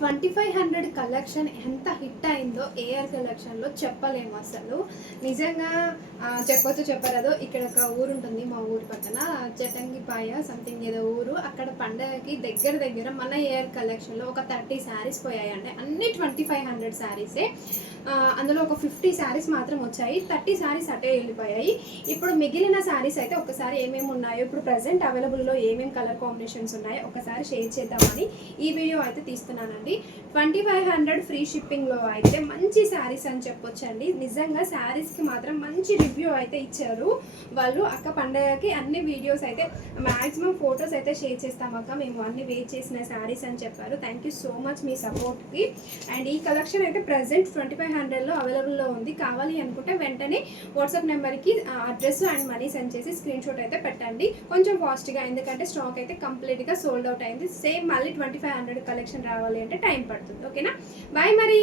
2500 collection ఎంత hit అయిందో AR కలెక్షన్లో చెప్పలేము అసలు. నిజంగా చెప్పొచ్చు చెప్పరాదో, ఇక్కడ ఒక ఊరు ఉంటుంది మా ఊరి పక్కన, జటంగిపాయ సంథింగ్ ఏదో ఊరు. అక్కడ పండగకి దగ్గర దగ్గర మన ఏఆర్ కలెక్షన్లో ఒక 30 శారీస్ పోయాయండి. అన్ని 2500 శారీసే. అందులో ఒక 50 శారీస్ మాత్రం వచ్చాయి, 30 శారీస్ అటే వెళ్ళిపోయాయి. ఇప్పుడు మిగిలిన శారీస్ అయితే ఒకసారి ఏమేమి ఉన్నాయో, ఇప్పుడు ప్రజెంట్ అవైలబుల్లో ఏమేమి కలర్ కాంబినేషన్స్ ఉన్నాయో ఒకసారి షేర్ చేద్దామని ఈ వీడియో అయితే తీస్తున్నానండి. 2500 ఫ్రీ షిప్పింగ్లో అయితే మంచి శారీస్ అని చెప్పొచ్చండి. నిజంగా శారీస్కి మాత్రం మంచి రివ్యూ అయితే ఇచ్చారు వాళ్ళు. అక్క పండగకి అన్ని వీడియోస్ అయితే మ్యాక్సిమం ఫొటోస్ అయితే షేర్ చేస్తామక్క, మేము అన్ని వేట్ చేసిన శారీస్ అని చెప్పారు. థ్యాంక్ యూ సో మచ్ మీ సపోర్ట్కి. అండ్ ఈ కలెక్షన్ అయితే ప్రజెంట్ 2500లో అవైలబుల్లో ఉంది. కావాలి అనుకుంటే వెంటనే వాట్సాప్ నెంబర్కి అడ్రస్ అండ్ మనీ సెండ్ చేసి స్క్రీన్ షాట్ అయితే పెట్టండి కొంచెం ఫాస్ట్గా, ఎందుకంటే స్టాక్ అయితే కంప్లీట్గా సోల్డ్ అవుట్ అయింది. సేమ్ మళ్ళీ 2500 కలెక్షన్ రావాలి అంటే టైం పడుతుంది. ఓకేనా, బాయ్ మరి.